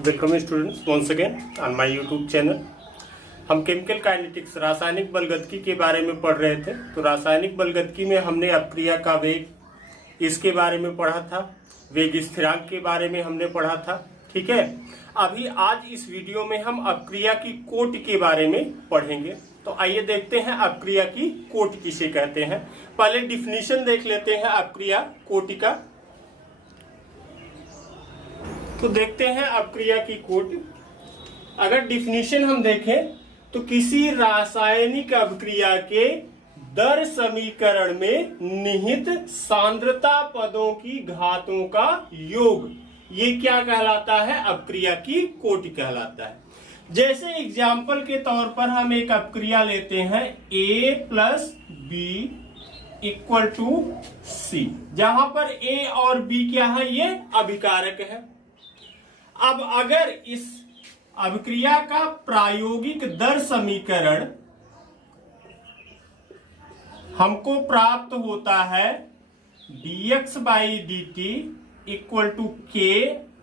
Welcome students once again on my YouTube channel. हम chemical kinetics रासायनिक बलगतिकी के बारे में पढ़ रहे थे। तो रासायनिक बलगतिकी में हमने अपक्रिया का वेग इसके बारे में पढ़ा था, वेग स्थिरांक के बारे में हमने पढ़ा था। ठीक है, अभी आज इस वीडियो में हम अपक्रिया की कोटि के बारे में पढ़ेंगे। तो आइए देखते हैं अपक्रिया की कोटि किसे कहते हैं। पहले डिफिनीशन देख लेते हैं अपक्रिया कोटि का। तो देखते हैं अपक्रिया की कोटि। अगर डिफिनीशन हम देखें तो किसी रासायनिक अपक्रिया के दर समीकरण में निहित सांद्रता पदों की घातों का योग, ये क्या कहलाता है? अपक्रिया की कोटि कहलाता है। जैसे एग्जाम्पल के तौर पर हम एक अपक्रिया लेते हैं A plus B equal to C, जहां पर A और B क्या है? ये अभिकारक है। अब अगर इस अभिक्रिया का प्रायोगिक दर समीकरण हमको प्राप्त होता है dx by d t equal to k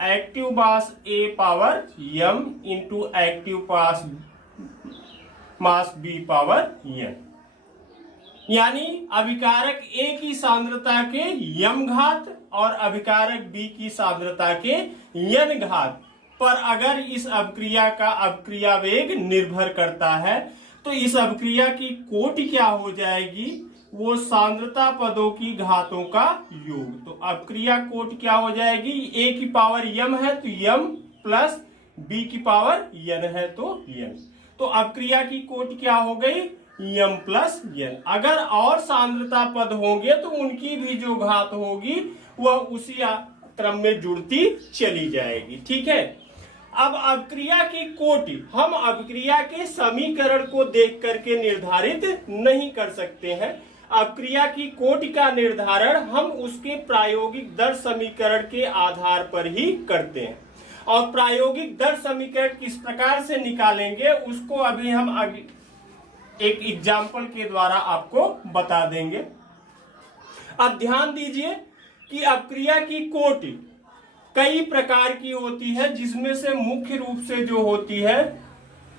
active mass A power m into active mass B power n, यानी अभिकारक A की सांद्रता के m घात और अभिकारक B की सांद्रता के n घात पर अगर इस अपक्रिया का अपक्रिया वेग निर्भर करता है तो इस अपक्रिया की कोटि क्या हो जाएगी? वो सांद्रता पदों की घातों का योग। तो अपक्रिया कोटि क्या हो जाएगी? A की पावर m है तो m प्लस B की पावर n है तो n। तो अपक्रिया की कोटि क्या हो गई? m plus n। अगर और सांद्रता पद होंगे तो उनकी भी जो घात होगी वह उसी क्रम में जुड़ती चली जाएगी। ठीक है, अब अपक्रिया की कोटि हम अपक्रिया के समीकरण को देख करके निर्धारित नहीं कर सकते हैं। अपक्रिया की कोटि का निर्धारण हम उसके प्रायोगिक दर समीकरण के आधार पर ही करते हैं। और प्रायोगिक दर समीकरण किस प्रकार से निकालेंगे उसको अभी हम एक एग्जाम्पल के द्वारा आपको बता देंगे। अब ध्यान दीजिए कि अपक्रिया की कोटि कई प्रकार की होती है, जिसमें से मुख्य रूप से जो होती है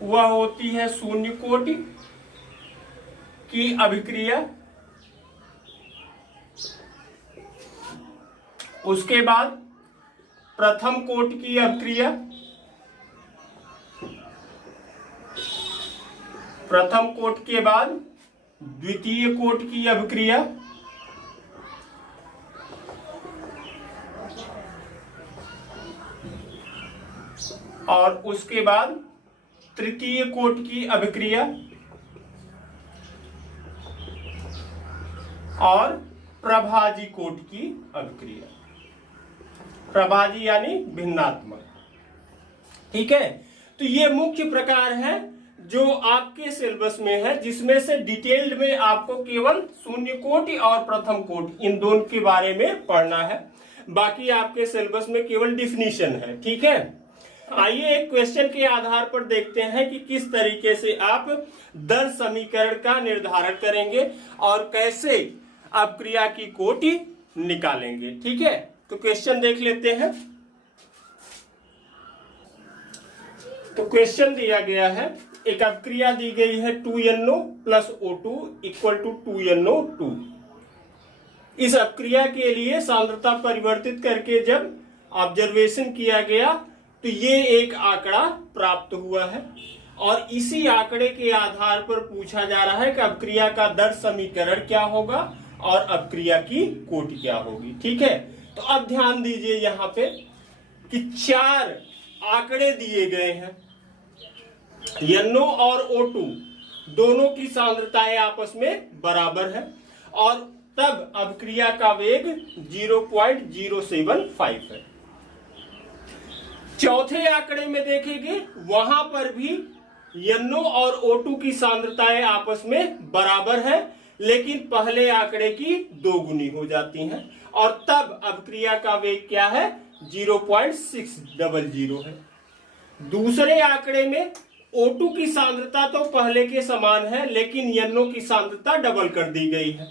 वह होती है शून्य कोटि की अभिक्रिया, उसके बाद प्रथम कोटि की अभिक्रिया, प्रथम कोटि के बाद द्वितीय कोटि की अभिक्रिया, और उसके बाद तृतीय कोटि की अभिक्रिया और प्रभाजी कोटि की अभिक्रिया। प्रभाजी यानी भिन्नात्मक। ठीक है, तो ये मुख्य प्रकार है जो आपके सिलेबस में है, जिसमें से डिटेल्ड में आपको केवल शून्य कोटि और प्रथम कोटि इन दोनों के बारे में पढ़ना है। बाकी आपके सिलेबस में केवल डिफिनीशन है। ठीक है, आइए एक क्वेश्चन के आधार पर देखते हैं कि किस तरीके से आप दर समीकरण का निर्धारण करेंगे और कैसे अपक्रिया की कोटि निकालेंगे। ठीक है, तो क्वेश्चन देख लेते हैं। तो क्वेश्चन दिया गया है, एक अपक्रिया दी गई है 2NO plus O2 equal to 2NO2। इस अपक्रिया के लिए सांद्रता परिवर्तित करके जब ऑब्जर्वेशन किया गया तो ये एक आंकड़ा प्राप्त हुआ है और इसी आंकड़े के आधार पर पूछा जा रहा है कि अपक्रिया का दर समीकरण क्या होगा और अपक्रिया की कोटि क्या होगी। ठीक है, तो अब ध्यान दीजिए यहाँ पे कि 4 आंकड़े दिए गए हैं। NO और O2 दोनों की सांद्रताएं आपस में बराबर है और तब अपक्रिया का वेग 0.075 है। चौथे आंकड़े में देखेंगे वहां पर भी NO और O2 की सांद्रताएं आपस में बराबर है, लेकिन पहले आंकड़े की 2 गुनी हो जाती हैं और तब अपक्रिया का वेग क्या है? 0.600 है। दूसरे आंकड़े में O2 की सांद्रता तो पहले के समान है, लेकिन NO की सांद्रता डबल कर दी गई है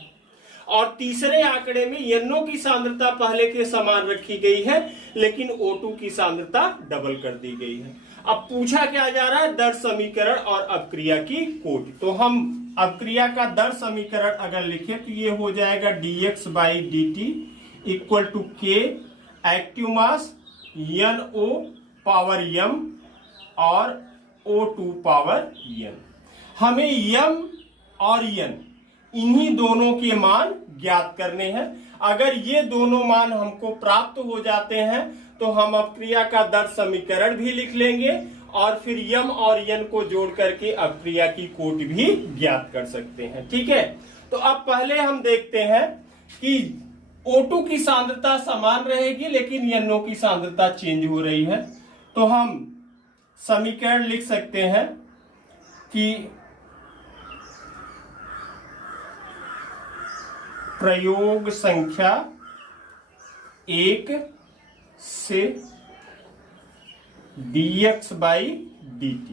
और तीसरे आंकड़े में NO की सांद्रता पहले के समान रखी गई है, लेकिन O2 की सांद्रता डबल कर दी गई है। अब पूछा क्या जा रहा है, दर समीकरण और अपक्रिया की कोटि। तो हम अपक्रिया का दर समीकरण अगर लिखे तो ये हो जाएगा dx by dt equal to k active mass NO power m और O2 पावर n। हमें m और n इन्हीं दोनों के मान ज्ञात करने हैं। अगर ये दोनों मान हमको प्राप्त हो जाते हैं तो हम अपक्रिया का दर समीकरण भी लिख लेंगे और फिर m और n को जोड़ करके अपक्रिया की कोटि भी ज्ञात कर सकते हैं। ठीक है, तो अब पहले हम देखते हैं कि O2 की सांद्रता समान रहेगी लेकिन NO की सांद्रता चेंज हो रही है। तो हम समीकरण लिख सकते हैं कि प्रयोग संख्या 1 से dx बाई dt।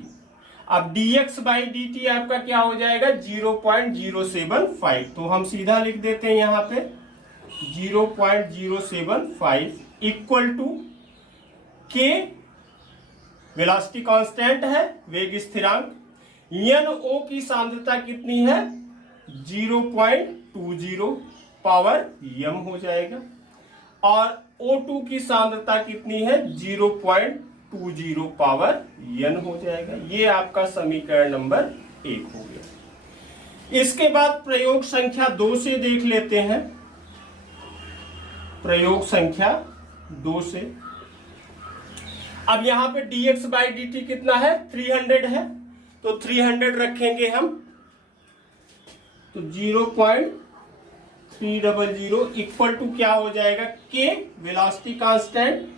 अब dx बाई dt आपका क्या हो जाएगा 0.075। तो हम सीधा लिख देते हैं यहां पे 0.075 equal to k velocity constant है, वेग स्थिरांक। NO की सांद्रता कितनी है 0.20 पावर m हो जाएगा और O2 की सांद्रता कितनी है 0.20 पावर n हो जाएगा। ये आपका समीकरण नंबर 1 हो गया। इसके बाद प्रयोग संख्या 2 से देख लेते हैं। प्रयोग संख्या 2 से अब यहां पे dx बाई dt कितना है 300 है, तो 300 रखेंगे हम, तो 0.300 इक्वल टू क्या हो जाएगा k वेलोसिटी कांस्टेंट।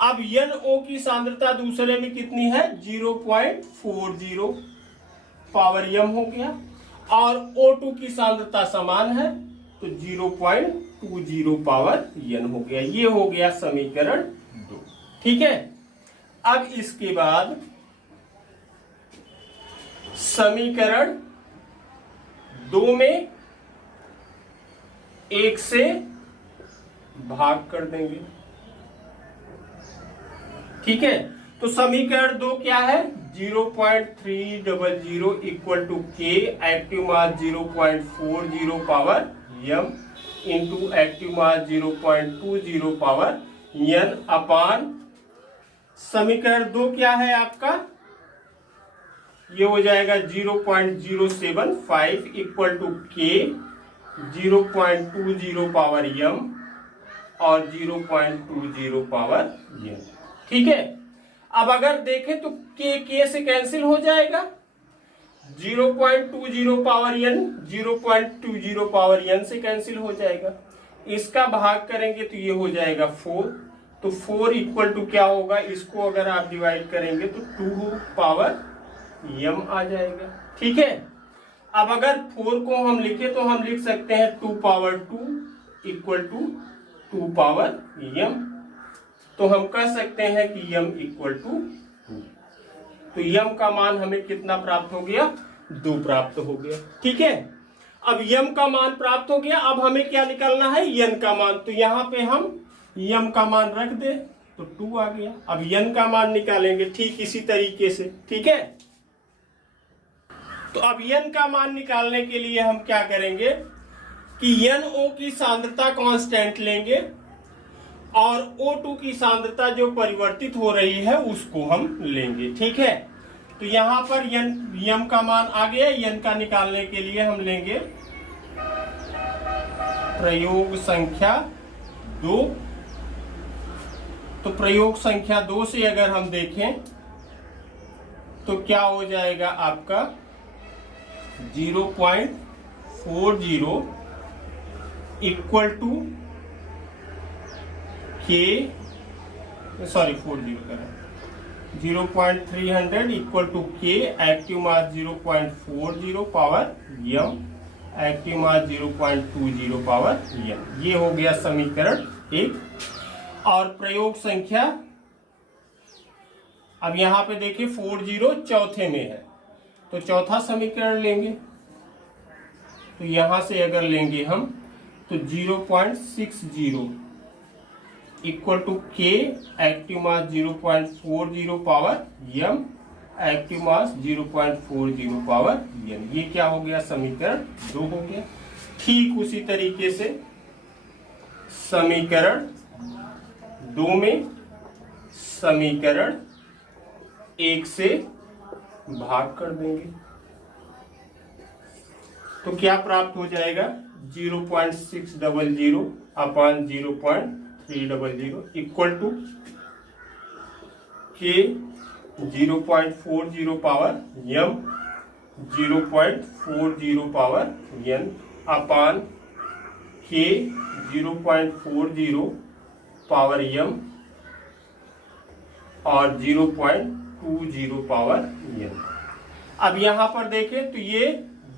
अब NO की सांद्रता दूसरे में कितनी है 0.40 पावर m हो गया और O2 की सांद्रता समान है तो 0.20 पावर n हो गया। ये हो गया समीकरण 2। ठीक है, अब इसके बाद समीकरण 2 में 1 से भाग कर देंगे। ठीक है, तो समीकरण 2 क्या है 0.300 equal to k active mass 0.40 power m into active mass 0.20 power n upon समीकरण 2 क्या है आपका, ये हो जाएगा 0.075 equal to k 0.20 power m और 0.20 पावर n। ठीक है, अब अगर देखें तो k से कैंसिल हो जाएगा, 0.20 पावर n 0.20 पावर n से कैंसिल हो जाएगा। इसका भाग करेंगे तो ये हो जाएगा 4, तो 4 इक्वल टू क्या होगा, इसको अगर आप डिवाइड करेंगे तो 2 पावर m आ जाएगा। ठीक है, अब अगर 4 को हम लिखे तो हम लिख सकते हैं 2 power 2 equal to 2 power m। तो हम कह सकते हैं कि m इक्वल टू 2। तो m का मान हमें कितना प्राप्त हो गया 2 प्राप्त हो गया। ठीक है, अब m का मान प्राप्त हो गया, अब हमें क्या निकालना है n का मान। तो यहां पे हम m का मान रख दे तो 2 आ गया। अब n का मान निकालेंगे ठीक इसी तरीके से। ठीक है, तो अब n का मान निकालने के लिए हम क्या करेंगे कि NO की सांद्रता कांस्टेंट लेंगे और O2 की सांद्रता जो परिवर्तित हो रही है उसको हम लेंगे। ठीक है, तो यहां पर m का मान आ गया। n का निकालने के लिए हम लेंगे प्रयोग संख्या 2। तो प्रयोग संख्या 2 से अगर हम देखें तो क्या हो जाएगा आपका 0.40 equal to k 0.300 equal to k active mass 0.40 power m active mass 0.20 power m। ये हो गया समीकरण 1। और प्रयोग संख्या, अब यहां पे देखिए 40 चौथे में है तो चौथा समीकरण लेंगे। तो यहां से अगर लेंगे हम तो 0.60 equal to k active mass 0.40 power m, active mass 0.40 power n। ये क्या हो गया, समीकरण 2 हो गया। ठीक उसी तरीके से समीकरण 2 में समीकरण 1 से भाग कर देंगे तो क्या प्राप्त हो जाएगा, 0.600 अपॉन 0.300 इक्वल टू के 0.40 power m 0.40 power n upon के 0.40 पावर m और 0.20 पावर n। अब यहां पर देखें तो ये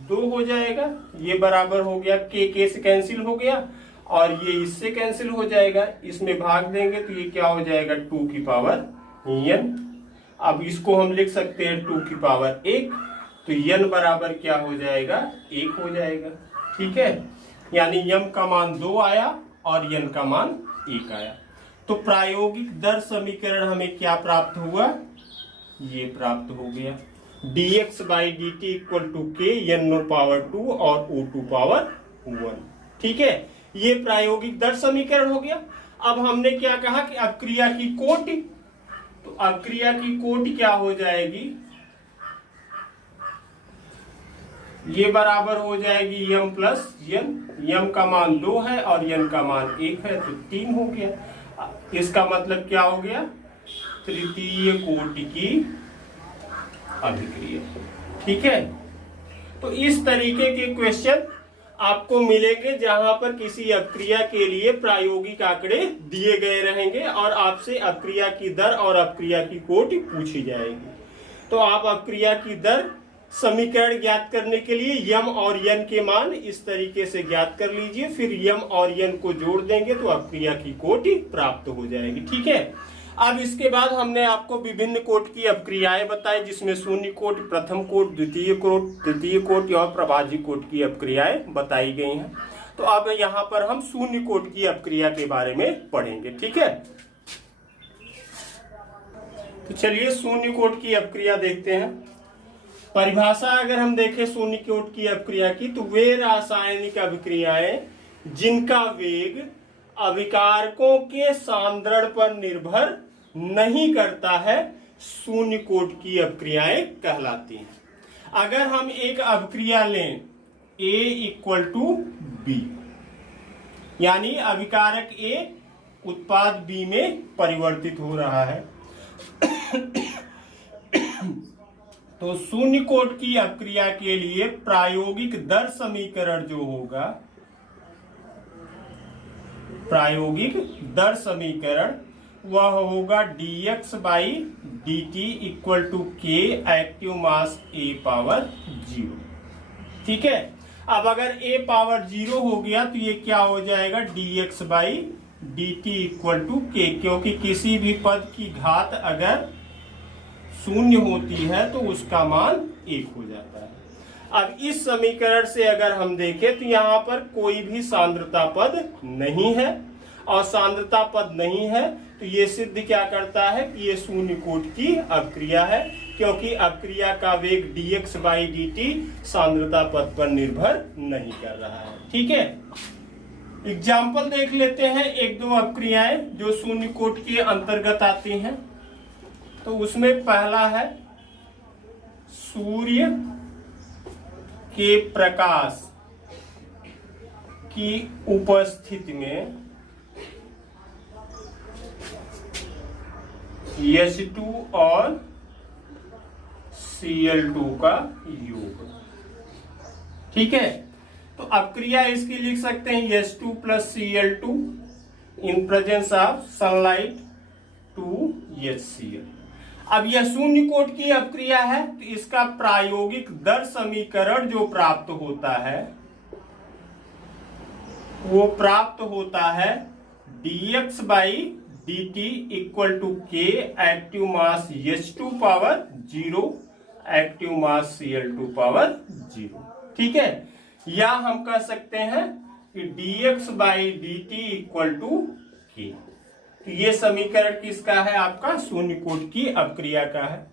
2 हो जाएगा, ये बराबर हो गया के से कैंसिल हो गया और ये इससे कैंसिल हो जाएगा, इसमें भाग देंगे तो ये क्या हो जाएगा 2 की पावर n। अब इसको हम लिख सकते हैं 2 की पावर 1, तो n बराबर क्या हो जाएगा 1 हो जाएगा। ठीक है, यानी m का मान 2 आया और n का मान 1 आया। तो प्रायोगिक दर समीकरण हमें क्या प्राप्त हुआ, ये प्राप्त हो गया dx by d t equal to k n power 2 और O2 पावर 1। ठीक है, ये प्रायोगिक दर समीकरण हो गया। अब हमने क्या कहा कि अपक्रिया की कोटि, तो अपक्रिया की कोटि क्या हो जाएगी, ये बराबर हो जाएगी m प्लस n। m का मान 2 है और n का मान 1 है तो 3 हो गया। इसका मतलब क्या हो गया, तृतीय कोटि की अभिक्रिया। ठीक है, तो इस तरीके के क्वेश्चन आपको मिलेंगे जहां पर किसी अपक्रिया के लिए प्रायोगिक आंकड़े दिए गए रहेंगे और आपसे अपक्रिया की दर और अपक्रिया की कोटि पूछी जाएगी। तो आप अपक्रिया की दर समीकरण ज्ञात करने के लिए m और n के मान इस तरीके से ज्ञात कर लीजिए, फिर m और n को जोड़ देंगे तो अपक्रिया की कोटि प्राप्त हो जाएगी। ठीक है, अब इसके बाद हमने आपको विभिन्न कोटि की अपक्रियाएं बताई, जिसमें शून्य कोटि, प्रथम कोटि, द्वितीय कोटि, तृतीय कोटि और प्रभाज्य कोटि की अपक्रियाएं बताई गई हैं। तो अब यहाँ पर हम शून्य कोटि की अपक्रिया के बारे में पढ़ेंगे। ठीक है, तो चलिए शून्य कोटि की अपक्रिया देखते हैं। परिभाषा अगर हम देखें शून्य कोटि की अपक्रिया की, तो वे रासायनिक अभिक्रियाएं जिनका वेग अभिकारकों के सांद्रण पर निर्भर नहीं करता है, शून्य कोटि की अपक्रियाएं कहलाती हैं। अगर हम एक अपक्रिया लें A इक्वल टू बी, यानी अभिकारक A उत्पाद B में परिवर्तित हो रहा है तो शून्य कोटि की अपक्रिया के लिए प्रायोगिक दर समीकरण जो होगा, प्रायोगिक दर समीकरण वह होगा dx by d t equal to k active mass a power 0। ठीक है, अब अगर a पावर 0 हो गया तो ये क्या हो जाएगा dx by d t equal to k, क्योंकि किसी भी पद की घात अगर शून्य होती है तो उसका मान 1 हो जाता है। अब इस समीकरण से अगर हम देखें तो यहाँ पर कोई भी सांद्रता पद नहीं है, और सांद्रता पद नहीं है तो ये सिद्ध क्या करता है कि ये शून्य कोटि की अपक्रिया है, क्योंकि अपक्रिया का वेग dx बाई डी टी सांद्रता पद पर निर्भर नहीं कर रहा है। ठीक है, एग्जाम्पल देख लेते हैं, एक दो अपक्रियाएं जो शून्य कोटि के अंतर्गत आती हैं। तो उसमें पहला है सूर्य के प्रकाश की उपस्थिति में H2 और Cl2 का योग। ठीक है, तो अपक्रिया इसकी लिख सकते हैं H2 plus Cl2 in presence of sunlight to HCl। अब यह शून्य कोटि की अपक्रिया है तो इसका प्रायोगिक दर समीकरण जो प्राप्त होता है वो प्राप्त होता है dx by d t equal to k active mass H2 power 0 active mass Cl2 power 0। ठीक है, या हम कह सकते हैं कि dx by dt equal to k। तो ये समीकरण किसका है? आपका शून्य कोटि की अपक्रिया का है।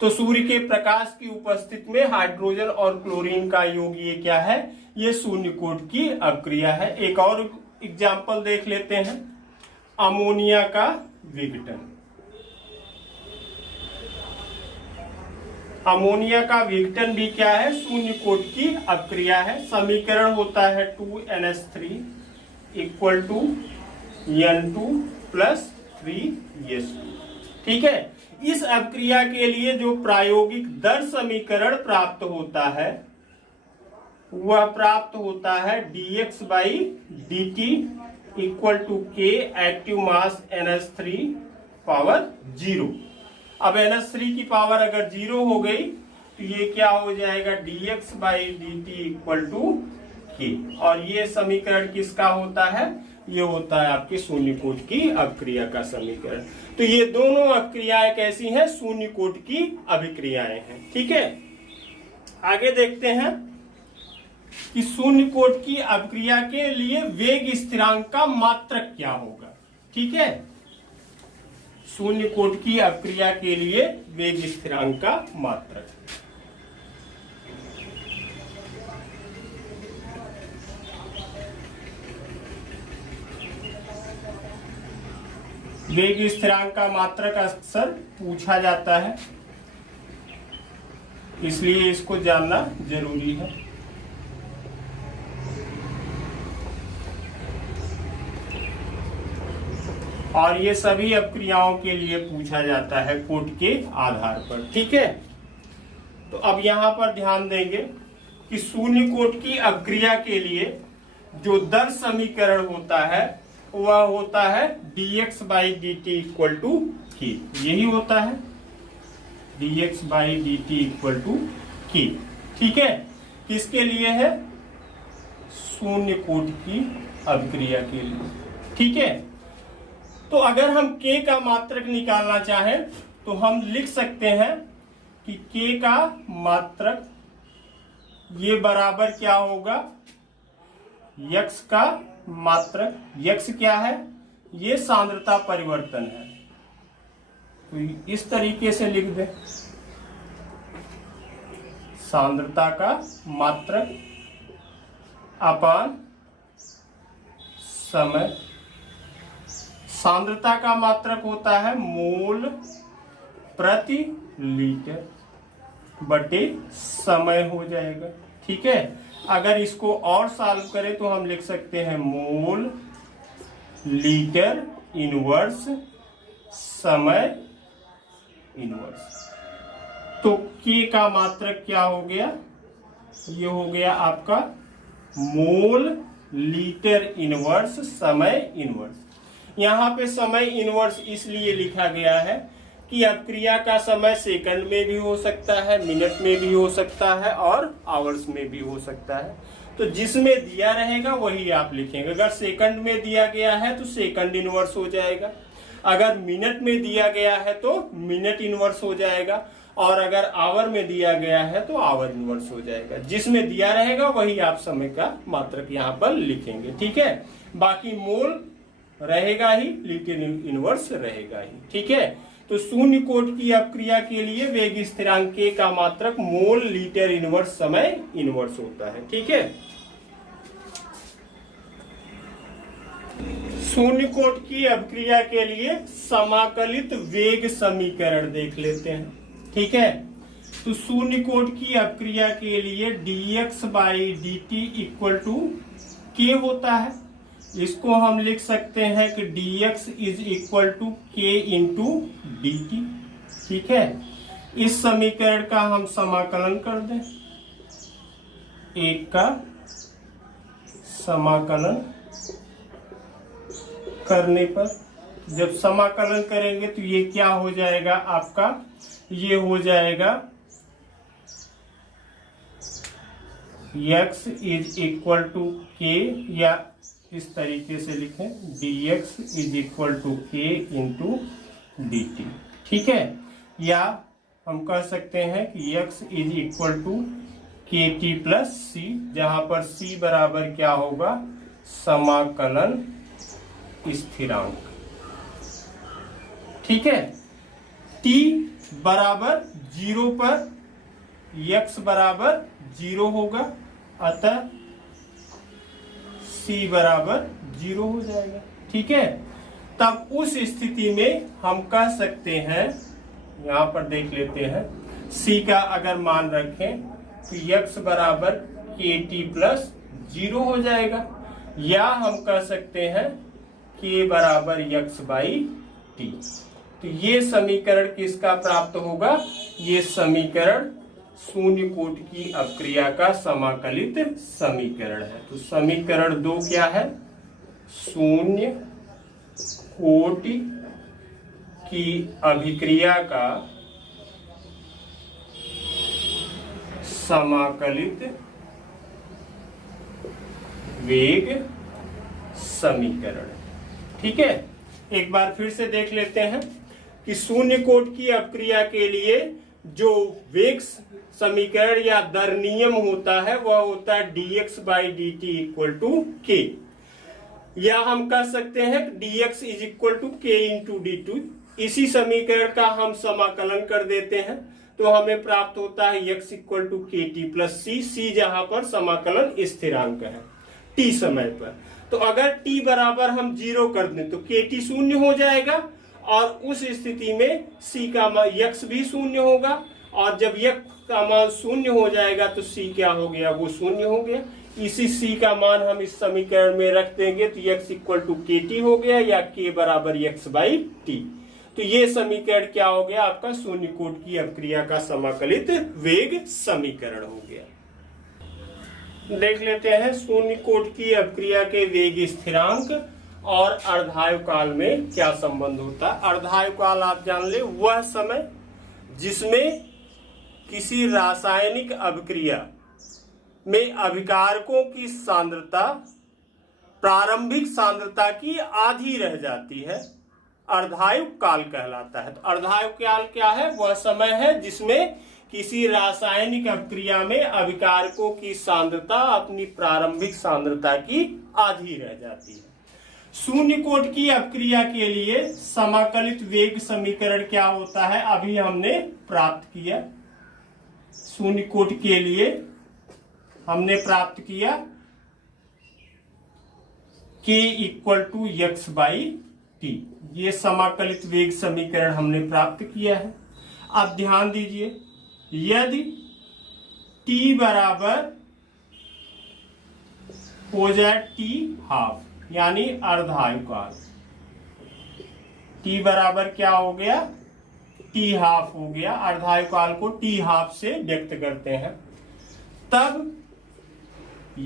तो सूर्य के प्रकाश की उपस्थिति में हाइड्रोजन और क्लोरीन का योग ये क्या है? ये शून्य कोटि की अपक्रिया है। एक और एग्जाम्पल देख लेते हैं, अमोनिया का विघटन। अमोनिया का विघटन भी क्या है? शून्य कोटि की अपक्रिया है। समीकरण होता है 2NH3 equal to N2 plus 3S2। ठीक है, इस अपक्रिया के लिए जो प्रायोगिक दर समीकरण प्राप्त होता है वह प्राप्त होता है dx by dt equal to k active mass NH3 power 0। अब NH3 की पावर अगर 0 हो गई तो ये क्या हो जाएगा? dx by dt equal to k। और ये समीकरण किसका होता है? ये होता है आपके शून्य कोटि की अपक्रिया का समीकरण। तो ये दोनों अपक्रियाएं कैसी हैं? शून्य कोटि की अभिक्रियाएं हैं। ठीक है, आगे देखते हैं कि शून्य कोटि की अपक्रिया के लिए वेग स्थिरांक का मात्रक क्या होगा। ठीक है, शून्य कोटि की अपक्रिया के लिए वेग स्थिरांक का मात्रक। वेग स्थिरांक का मात्रक अक्सर पूछा जाता है, इसलिए इसको जानना जरूरी है। और ये सभी अपक्रियाओं के लिए पूछा जाता है कोटि के आधार पर। ठीक है, तो अब यहां पर ध्यान देंगे कि शून्य कोटि की अपक्रिया के लिए जो दर समीकरण होता है वह होता है dx by dt equal to k। यही होता है dx by dt equal to k। ठीक है, किसके लिए है? शून्य कोटि की अपक्रिया के लिए। ठीक है, तो अगर हम k का मात्रक निकालना चाहें तो हम लिख सकते हैं कि k का मात्रक ये बराबर क्या होगा? x का मात्रक। x क्या है? ये सांद्रता परिवर्तन है। तो इस तरीके से लिख दें, सांद्रता का मात्रक अपान समय। सांद्रता का मात्रक होता है मोल प्रति लीटर बटे समय हो जाएगा। ठीक है, अगर इसको और सॉल्व करें तो हम लिख सकते हैं मोल लीटर इनवर्स समय इनवर्स। तो k का मात्रक क्या हो गया? ये हो गया आपका मोल लीटर इनवर्स समय इनवर्स। यहाँ पे समय इनवर्स इसलिए लिखा गया है कि अपक्रिया का समय सेकंड में भी हो सकता है, मिनट में भी हो सकता है और आवर्स में भी हो सकता है। तो जिसमें दिया रहेगा वही आप लिखेंगे। अगर सेकंड में दिया गया है तो सेकंड इनवर्स हो जाएगा, अगर मिनट में दिया गया है तो मिनट इनवर्स हो जाएगा, और अगर आवर में दिया गया है तो आवर इनवर्स हो जाएगा। जिसमें दिया रहेगा वही आप समय का मात्रक यहाँ पर लिखेंगे। ठीक है, बाकी मोल रहेगा ही, लीटर इनवर्स रहेगा ही। ठीक है, तो शून्य कोटि की अपक्रिया के लिए वेग स्थिरांक k का मात्रक मोल लीटर इनवर्स समय इनवर्स होता है। ठीक है, शून्य कोटि की अपक्रिया के लिए समाकलित वेग समीकरण देख लेते हैं। ठीक है, तो शून्य कोटि की अपक्रिया के लिए dx by dt equal to k होता है। इसको हम लिख सकते हैं कि dx is equal to k into dt। ठीक है, इस समीकरण का हम समाकलन कर दें। एक का समाकलन करने पर, जब समाकलन करेंगे तो ये क्या हो जाएगा आपका? ये हो जाएगा x is equal to k, या इस तरीके से लिखें dx is equal to k into dt। ठीक है, या हम कह सकते हैं कि x is equal to kt plus c, जहां पर c बराबर क्या होगा? समाकलन स्थिरांक। ठीक है, t बराबर 0 पर x बराबर 0 होगा, अतः c बराबर 0 हो जाएगा। ठीक है, तब उस स्थिति में हम कह सकते हैं, यहां पर देख लेते हैं, c का अगर मान रखें तो x बराबर kt प्लस 0 हो जाएगा, या हम कह सकते हैं k बराबर x बाई टी। तो ये समीकरण किसका प्राप्त होगा? ये समीकरण शून्य कोटि की अपक्रिया का समाकलित समीकरण है। तो समीकरण 2 क्या है? शून्य कोटि की अभिक्रिया का समाकलित वेग समीकरण। ठीक है, एक बार फिर से देख लेते हैं कि शून्य कोटि की अपक्रिया के लिए जो वेग समीकरण या दर नियम होता है वह होता है dx by d t equal to k, या हम कह सकते हैं dx is equal to k into d t. इसी समीकरण का हम समाकलन कर देते हैं तो हमें प्राप्त होता है x इक्वल टू के टी प्लस सी, सी जहां पर समाकलन स्थिरांक है t समय पर। तो अगर t बराबर हम 0 कर दें तो के टी शून्य हो जाएगा, और उस स्थिति में c का मान x भी शून्य होगा, और जब x का मान शून्य हो जाएगा तो c क्या हो गया? वो शून्य हो गया। इसी c का मान हम इस समीकरण में रख देंगे तो x इक्वल टू के टी हो गया, या k बराबर x बाई टी। तो ये समीकरण क्या हो गया? आपका शून्य कोटि की अपक्रिया का समाकलित वेग समीकरण हो गया। देख लेते हैं शून्य कोटि की अपक्रिया के वेग स्थिरांक और अर्धायुकाल में क्या संबंध होता है। अर्धायुकाल आप जान ले, वह समय जिसमें किसी रासायनिक अभिक्रिया में अभिकारकों की सांद्रता प्रारंभिक सांद्रता की आधी रह जाती है, अर्धायुकाल कहलाता है। तो अर्धायुकाल क्या है? वह समय है जिसमें किसी रासायनिक अभिक्रिया में अभिकारकों की सांद्रता अपनी प्रारंभिक सांद्रता की आधी रह जाती है। शून्य कोटि की अपक्रिया के लिए समाकलित वेग समीकरण क्या होता है? अभी हमने प्राप्त किया। शून्य कोटि के लिए हमने प्राप्त किया k equal to x by t. ये समाकलित वेग समीकरण हमने प्राप्त किया है। अब ध्यान दीजिए, यदि t बराबर हो जाए t हाफ, यानी अर्धायुकाल, t बराबर क्या हो गया? t हाफ हो गया। अर्धायुकाल को t हाफ से व्यक्त करते हैं, तब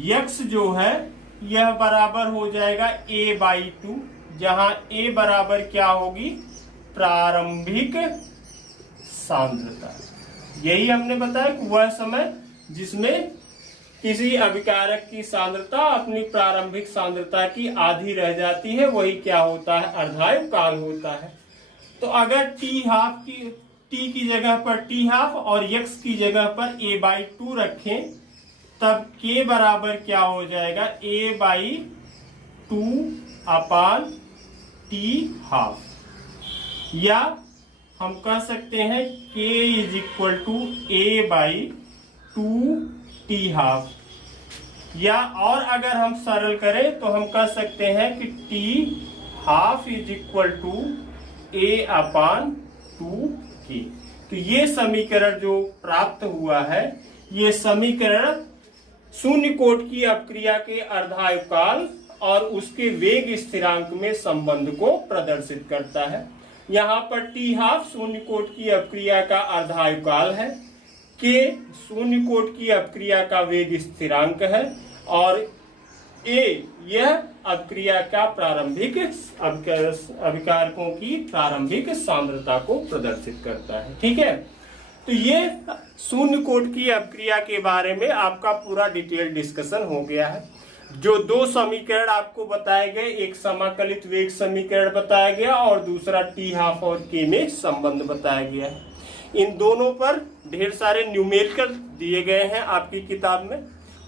x जो है यह बराबर हो जाएगा a बाई टू, जहां a बराबर क्या होगी? प्रारंभिक सांद्रता। यही हमने बताया कि वह समय जिसमें किसी अभिकारक की सांद्रता अपनी प्रारंभिक सांद्रता की आधी रह जाती है, वही क्या होता है? अर्धायुकाल होता है। तो अगर t की जगह पर t हाफ और x की जगह पर a बाई टू रखें, तब k बराबर क्या हो जाएगा? a by two upon t half, या हम कह सकते हैं k is equal to a by two t half, या और अगर हम सरल करें तो हम कह सकते हैं कि t half is equal to a upon two k। तो ये समीकरण जो प्राप्त हुआ है, ये समीकरण शून्य कोटि की अपक्रिया के अर्धायुकाल और उसके वेग स्थिरांक में संबंध को प्रदर्शित करता है। यहाँ पर t हाफ शून्य कोटि की अपक्रिया का अर्धायुकाल है, k शून्य कोटि की अपक्रिया का वेग स्थिरांक है, और a यह अपक्रिया का प्रारंभिक अभिकारकों की प्रारंभिक सांद्रता को प्रदर्शित करता है। ठीक है, तो ये शून्य कोटि की अपक्रिया के बारे में आपका पूरा डिटेल डिस्कशन हो गया है। जो दो समीकरण आपको बताए गए, एक समाकलित वेग समीकरण बताया गया और दूसरा टी हाफ और के में संबंध बताया गया है। इन दोनों पर ढेर सारे न्यूमेरिकल दिए गए हैं आपकी किताब में,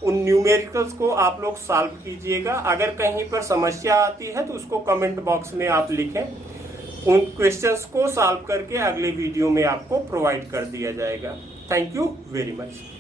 उन न्यूमेरिकल्स को आप लोग सॉल्व कीजिएगा। अगर कहीं पर समस्या आती है तो उसको कमेंट बॉक्स में आप लिखें, उन क्वेश्चंस को सॉल्व करके अगले वीडियो में आपको प्रोवाइड कर दिया जाएगा। Thank you very much.